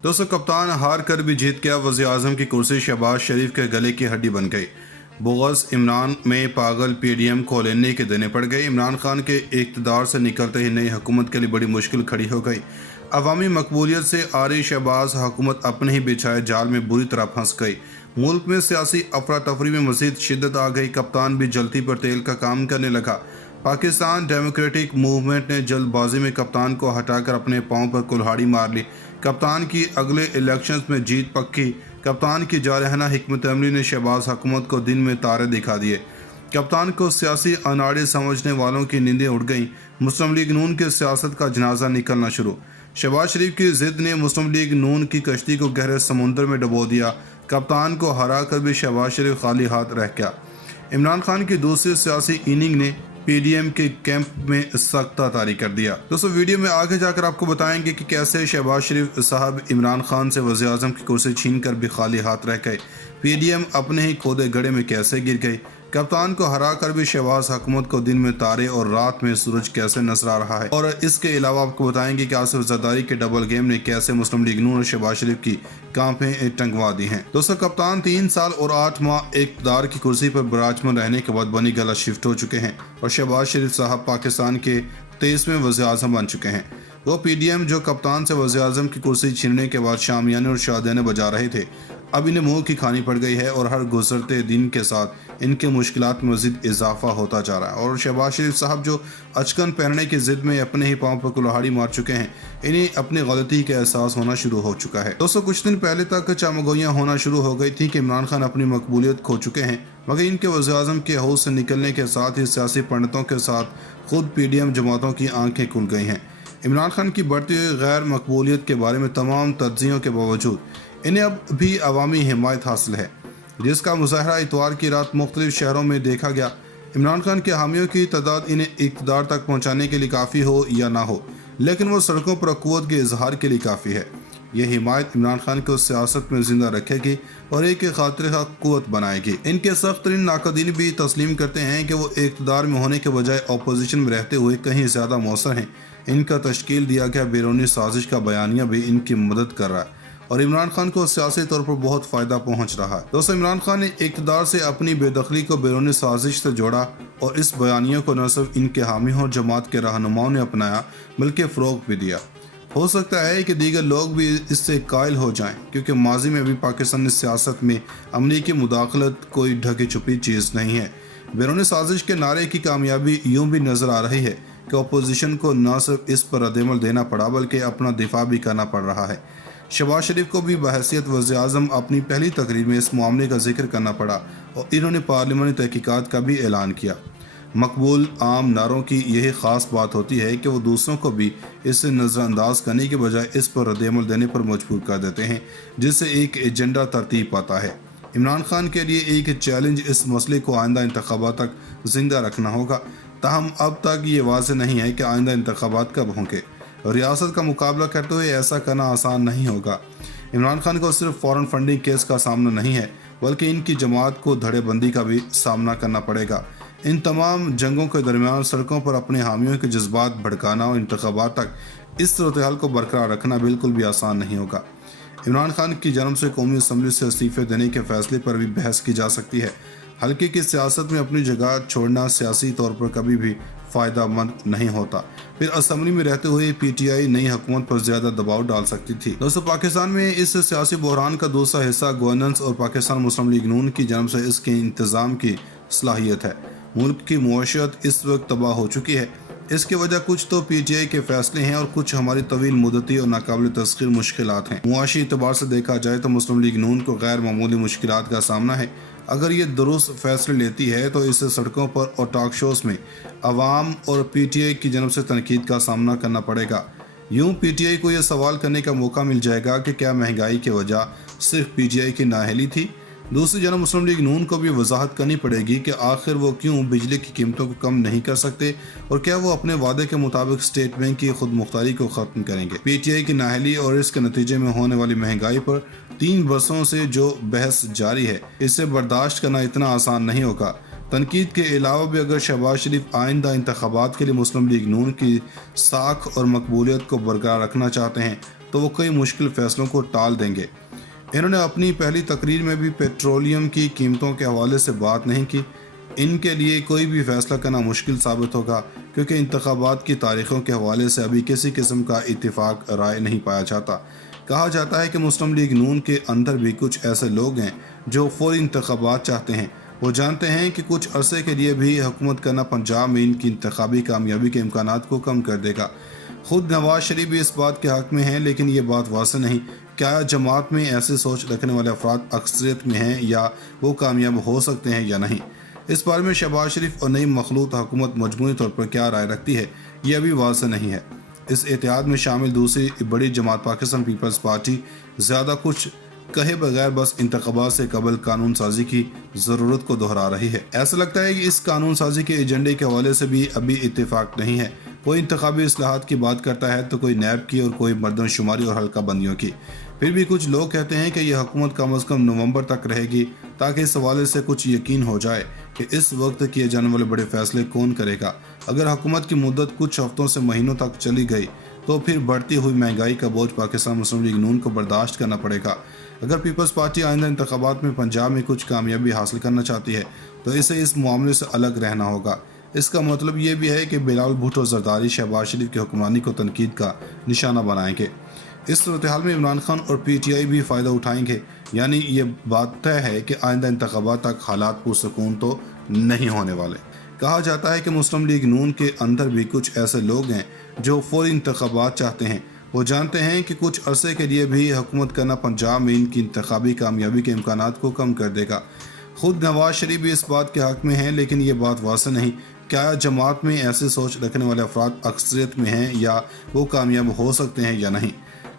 दोस्तों, कप्तान हार कर भी जीत गया। वज़ीर-ए-आज़म की कुर्सी शहबाज शरीफ के गले की हड्डी बन गई। बोगस इमरान में पागल पीडीएम को लेने के देने पड़ गए। इमरान खान के इक़्तिदार से निकलते ही नई हुकूमत के लिए बड़ी मुश्किल खड़ी हो गई। अवामी मकबूलियत से आ रही शहबाज हुकूमत अपने ही बिछाए जाल में बुरी तरह फंस गई। मुल्क में सियासी अफरा तफरी में मज़ीद शिद्दत आ गई। कप्तान भी जलती पर तेल का काम करने लगा। पाकिस्तान डेमोक्रेटिक मूवमेंट ने जल्दबाजी में कप्तान को हटाकर अपने पांव पर कुल्हाड़ी मार ली। कप्तान की अगले इलेक्शंस में जीत पक्की। कप्तान की जारहाना हिकमत अमली ने शहबाज हुकूमत को दिन में तारे दिखा दिए। कप्तान को सियासी अनाड़े समझने वालों की नींदें उड़ गईं। मुस्लिम लीग नून के सियासत का जनाजा निकलना शुरू। शहबाज शरीफ की जिद ने मुस्लिम लीग नून की कश्ती को गहरे समुंदर में डुबो दिया। कप्तान को हरा कर भी शहबाज शरीफ खाली हाथ रह गया। इमरान खान की दूसरी सियासी इनिंग ने पीडीएम के कैंप में सख्ता तारी कर दिया। दोस्तों, वीडियो में आगे जाकर आपको बताएंगे कि कैसे शहबाज शरीफ साहब इमरान खान से वज़ीर आज़म की कुर्सी छीन कर भी खाली हाथ रह गए। पीडीएम अपने ही खोदे गड्ढे में कैसे गिर गई। कप्तान को हरा कर भी शहबाज हुकूमत को दिन में तारे और रात में सूरज कैसे नजर आ रहा है। और इसके अलावा आपको बताएंगे कि आसिफ जरदारी के डबल गेम ने कैसे मुस्लिम लीग नून और शहबाज शरीफ की कांपें टंगवा दी हैं। दोस्तों, कप्तान 3 साल और 8 माह इक़्तिदार की कुर्सी पर विराजमान रहने के बाद बनी गला शिफ्ट हो चुके हैं और शहबाज शरीफ साहब पाकिस्तान के 23वें वज़ीर आज़म बन चुके हैं। वो पीडीएम जो कप्तान से वज़ीर आज़म की कुर्सी छीनने के बाद शामियाने और शादियाने बजा रहे थे, अब इन्हें मुंह की खानी पड़ गई है और हर गुजरते दिन के साथ इनके मुश्किलात में मज़ीद इजाफा होता जा रहा है। और शहबाज शरीफ साहब जो अचकन पहनने की जिद में अपने ही पाँव पर कुल्हाड़ी मार चुके हैं, इन्हें अपनी गलती का एहसास होना शुरू हो चुका है। दोस्तों, कुछ दिन पहले तक चामगोइयाँ होना शुरू हो गई थी कि इमरान खान अपनी मकबूलियत खो चुके हैं, मगर इनके वज़ीर आज़म के हौज से निकलने के साथ ही सियासी पंडितों के साथ खुद पीडीएम जमातों की आंखें खुल गई हैं। इमरान खान की बढ़ती हुई गैर मकबूलियत के बारे में तमाम तज्जियों के बावजूद इन्हें अब भी अवामी हिमायत हासिल है, जिसका मुजाहरा इतवार की रात मुख्तलिफ शहरों में देखा गया। इमरान खान के हामियों की तादाद इन्हें इक़्तिदार तक पहुँचाने के लिए काफ़ी हो या ना हो, लेकिन वो सड़कों पर क़ुव्वत के इजहार के लिए काफ़ी है। यह हिमायत इमरान खान को सियासत में जिंदा रखेगी और एक खातिर का क़ुव्वत बनाएगी। इनके सख्त तरीन नाक़दीन भी तस्लीम करते हैं कि वो इक़्तिदार में होने के बजाय अपोजिशन में रहते हुए कहीं ज़्यादा मौसर हैं। इनका तश्कील दिया गया बैरूनी साजिश का बयानिया भी इनकी मदद कर रहा है और इमरान खान को सियासी तौर पर बहुत फ़ायदा पहुंच रहा है। दोस्तों, इमरान खान ने इक़्तिदार से अपनी बेदखली को बैरूनी साजिश से जोड़ा और इस बयानियों को न सिर्फ इनके हामी और जमात के रहनुमाओं ने अपनाया बल्कि फ़रोग़ भी दिया। हो सकता है कि दीगर लोग भी इससे कायल हो जाएं, क्योंकि माजी में भी पाकिस्तानी सियासत में अमरीकी मुदाखलत कोई ढकी छुपी चीज़ नहीं है। बैरूनी साजिश के नारे की कामयाबी यूँ भी नज़र आ रही है कि अपोजिशन को न सिर्फ इस पर रद्द-ए-अमल देना पड़ा बल्कि अपना दिफा भी करना पड़ रहा है। शहबाज शरीफ को भी बहैसियत वज़ीर आज़म अपनी पहली तकरीर में इस मामले का जिक्र करना पड़ा और इन्होंने पार्लिमानी तहकीकात का भी ऐलान किया। मकबूल आम नारों की यही ख़ास बात होती है कि वो दूसरों को भी इससे नज़रअंदाज करने के बजाय इस पर रद्द-ए-अमल देने पर मजबूर कर देते हैं, जिससे एक एजेंडा तरतीब पाता है। इमरान खान के लिए एक चैलेंज इस मसले को आइंदा इंतखाबात तक ज़िंदा रखना होगा। ताहम अब तक ये वाज़ेह नहीं है कि आइंदा इंतखाबात कब होंगे। रियासत का मुकाबला करते हुए ऐसा करना आसान नहीं होगा। इमरान खान को सिर्फ फॉरेन फंडिंग केस का सामना नहीं है, बल्कि इनकी जमात को धड़ेबंदी का भी सामना करना पड़ेगा। इन तमाम जंगों के दरमियान सड़कों पर अपने हामियों के जज्बात भड़काना और इंतखाबात तक इस सूरत हाल को बरकरार रखना बिल्कुल भी आसान नहीं होगा। इमरान खान की जन्म से कौमी असम्बली से इस्तीफे देने के फैसले पर भी बहस की जा सकती है। हल्के की सियासत में अपनी जगह छोड़ना सियासी तौर पर कभी भी फ़ायदा मंद नहीं होता। फिर असम्बली में रहते हुए पीटीआई नई हुकूमत पर ज़्यादा दबाव डाल सकती थी। दोस्तों, पाकिस्तान में इस सियासी बहरान का दूसरा हिस्सा गवर्नेंस और पाकिस्तान मुस्लिम लीग नून की जन्म से इसके इंतज़ाम की सलाहियत है। मुल्क की मुआशरत इस वक्त तबाह हो चुकी है। इसकी वजह कुछ तो पीटीआई के फैसले हैं और कुछ हमारी तवील मुद्दती और नाकाबिल तस्खीर मुश्किलात हैं। मुआशी एतबार से देखा जाए तो मुस्लिम लीग नून को गैर मामूली मुश्किलात का सामना है। अगर ये दुरुस्त फैसले लेती है तो इसे सड़कों पर और टॉक शोज़ में अवाम और पीटीआई की जानब से तनकीद का सामना करना पड़ेगा। यूँ पीटीआई को यह सवाल करने का मौका मिल जाएगा कि क्या महंगाई की वजह सिर्फ पीटीआई की नाअहली थी। दूसरी जानब मुस्लिम लीग नून को भी वजाहत करनी पड़ेगी कि आखिर वो क्यों बिजली की कीमतों को कम नहीं कर सकते और क्या वो अपने वादे के मुताबिक स्टेट बैंक की खुद मुख्तारी को ख़त्म करेंगे। पीटीआई की नाअहली और इसके नतीजे में होने वाली महंगाई पर 3 बरसों से जो बहस जारी है, इसे बर्दाश्त करना इतना आसान नहीं होगा। तनकीद के अलावा भी अगर शहबाज शरीफ आइंदा इंतखाबात के लिए मुस्लिम लीग नून की साख और मकबूलियत को बरकरार रखना चाहते हैं तो वो कई मुश्किल फैसलों को टाल देंगे। इन्होंने अपनी पहली तकरीर में भी पेट्रोलियम की कीमतों के हवाले से बात नहीं की। इनके लिए कोई भी फैसला करना मुश्किल साबित होगा, क्योंकि इंतखाबात की तारीखों के हवाले से अभी किसी किस्म का इत्तेफाक राय नहीं पाया जाता। कहा जाता है कि मुस्लिम लीग नून के अंदर भी कुछ ऐसे लोग हैं जो फौरी इंतखाबात चाहते हैं। वो जानते हैं कि कुछ अरसे के लिए भी हुकूमत करना पंजाब में इनकी इंतखाबी कामयाबी के इम्कानात को कम कर देगा। खुद नवाज शरीफ भी इस बात के हक में हैं, लेकिन ये बात वाज़ेह नहीं क्या जमात में ऐसी सोच रखने वाले अफराद अक्सरियत में हैं या वो कामयाब हो सकते हैं या नहीं। इस बारे में शहबाज शरीफ और नई मखलूत हुकूमत मजमूई तौर पर क्या राय रखती है, ये अभी वाज़ेह नहीं है। इस एहतियात में शामिल दूसरी बड़ी जमात पाकिस्तान पीपल्स पार्टी ज़्यादा कुछ कहे बगैर बस इंतखाबात से कबल कानून साजी की ज़रूरत को दोहरा रही है। ऐसा लगता है कि इस कानून साजी के एजेंडे के हवाले से भी अभी इत्तेफाक नहीं है। कोई इंतखाबी इस्लाहात की बात करता है तो कोई नैब की और कोई मर्दमशुमारी और हल्का बंदियों की। फिर भी कुछ लोग कहते हैं कि यह हुकूमत कम अज़ कम नवंबर तक रहेगी, ताकि इस हवाले से कुछ यकीन हो जाए कि इस वक्त किए जाने वाले बड़े फैसले कौन करेगा। अगर हुकूमत की मुद्दत कुछ हफ्तों से महीनों तक चली गई तो फिर बढ़ती हुई महंगाई का बोझ पाकिस्तान मुस्लिम लीग नून को बर्दाश्त करना पड़ेगा। अगर पीपल्स पार्टी आइंदा इंतखाबात में पंजाब में कुछ कामयाबी हासिल करना चाहती है तो इसे इस मामले से अलग रहना होगा। इसका मतलब ये भी है कि बिलावल भुट्टो जरदारी शहबाज शरीफ की हुक्मरानी को तनकीद का निशाना बनाएंगे। इस सूरत हाल में इमरान खान और PTI भी फ़ायदा उठाएंगे। यानी ये बात तय है कि आइंदा इंतखाबात तक हालात पुरसकून तो नहीं होने वाले। कहा जाता है कि मुस्लिम लीग नून के अंदर भी कुछ ऐसे लोग हैं जो फौरी इंतखाबात चाहते हैं। वो जानते हैं कि कुछ अरसे के लिए भी हुकूमत करना पंजाब में इनकी इंतखाबी कामयाबी के इम्कानात को कम कर देगा। खुद नवाज शरीफ भी इस बात के हक में हैं, लेकिन ये बात वाज़ेह नहीं क्या जमात में ऐसी सोच रखने वाले अफराद अक्सरियत में हैं या वो कामयाब हो सकते हैं या नहीं।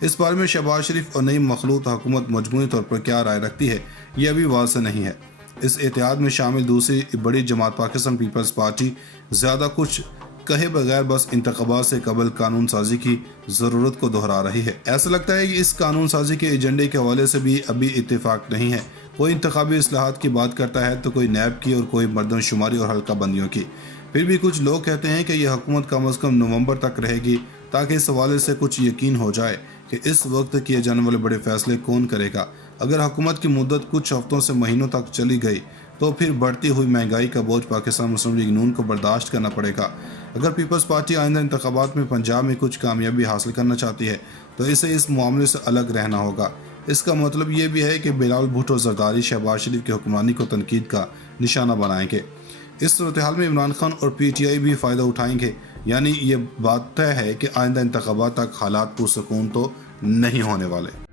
इस बारे में शहबाज शरीफ और नई मखलूत हुकूमत मजमूई तौर पर क्या राय रखती है, ये अभी वाज़ेह नहीं है। इस एहतियात में शामिल दूसरी बड़ी जमात पाकिस्तान पीपल्स पार्टी ज़्यादा कुछ कहे बगैर बस इंतखाबात से कबल कानून साजी की ज़रूरत को दोहरा रही है। ऐसा लगता है कि इस कानून साजी के एजेंडे के हवाले से भी अभी इत्तेफाक नहीं है। कोई इंतखाबी इस्लाहात की बात करता है तो कोई नैब की और कोई मर्दमशुमारी और हल्का बंदियों की। फिर भी कुछ लोग कहते हैं कि यह हुकूमत कम अज़ कम नवंबर तक रहेगी, ताकि इस हवाले से कुछ यकीन हो जाए कि इस वक्त किए जाने वाले बड़े फैसले कौन करेगा। अगर हुकूमत की मुद्दत कुछ हफ्तों से महीनों तक चली गई तो फिर बढ़ती हुई महंगाई का बोझ पाकिस्तान मुस्लिम लीग नून को बर्दाश्त करना पड़ेगा। अगर पीपल्स पार्टी आइंदा इंतखाबात में पंजाब में कुछ कामयाबी हासिल करना चाहती है तो इसे इस मामले से अलग रहना होगा। इसका मतलब ये भी है कि बिलावल भुट्टो जरदारी शहबाज शरीफ की हुक्मरानी को तनकीद का निशाना बनाएंगे। इस सूरत हाल में इमरान खान और PTI भी फ़ायदा उठाएंगे। यानी ये बात तय है कि आइंदा इंतखाबात तक हालात पुरसकून तो नहीं होने वाले।